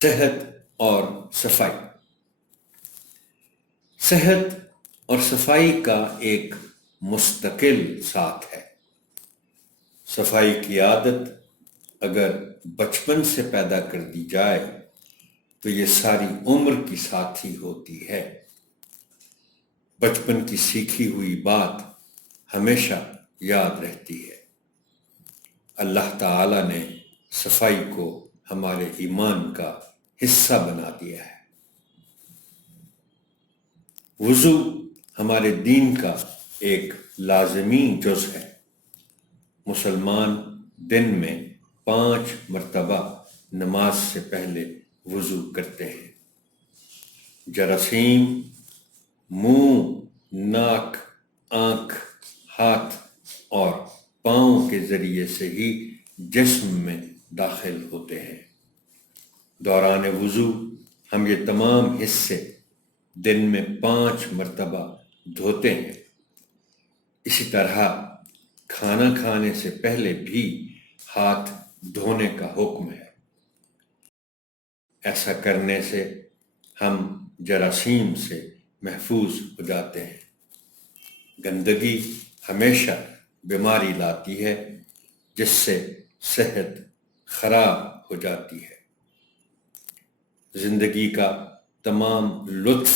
صحت اور صفائی۔ صحت اور صفائی کا ایک مستقل ساتھ ہے۔ صفائی کی عادت اگر بچپن سے پیدا کر دی جائے تو یہ ساری عمر کی ساتھی ہوتی ہے۔ بچپن کی سیکھی ہوئی بات ہمیشہ یاد رہتی ہے۔ اللہ تعالیٰ نے صفائی کو ہمارے ایمان کا حصہ بنا دیا ہے۔ وضو ہمارے دین کا ایک لازمی جز ہے۔ مسلمان دن میں 5 مرتبہ نماز سے پہلے وضو کرتے ہیں۔ جراثیم منہ، ناک، آنکھ، ہاتھ اور پاؤں کے ذریعے سے ہی جسم میں داخل ہوتے ہیں۔ دوران وضو ہم یہ تمام حصے دن میں 5 مرتبہ دھوتے ہیں۔ اسی طرح کھانا کھانے سے پہلے بھی ہاتھ دھونے کا حکم ہے۔ ایسا کرنے سے ہم جراثیم سے محفوظ ہو جاتے ہیں۔ گندگی ہمیشہ بیماری لاتی ہے، جس سے صحت خراب ہو جاتی ہے۔ زندگی کا تمام لطف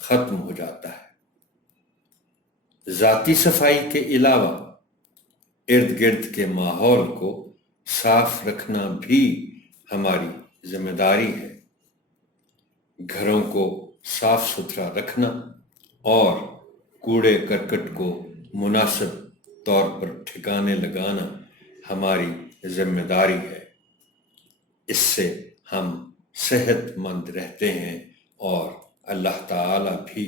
ختم ہو جاتا ہے۔ ذاتی صفائی کے علاوہ ارد گرد کے ماحول کو صاف رکھنا بھی ہماری ذمہ داری ہے۔ گھروں کو صاف ستھرا رکھنا اور کوڑے کرکٹ کو مناسب طور پر ٹھکانے لگانا ہماری ذمہ داری ہے۔ اس سے ہم صحت مند رہتے ہیں اور اللہ تعالیٰ بھی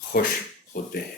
خوش ہوتے ہیں۔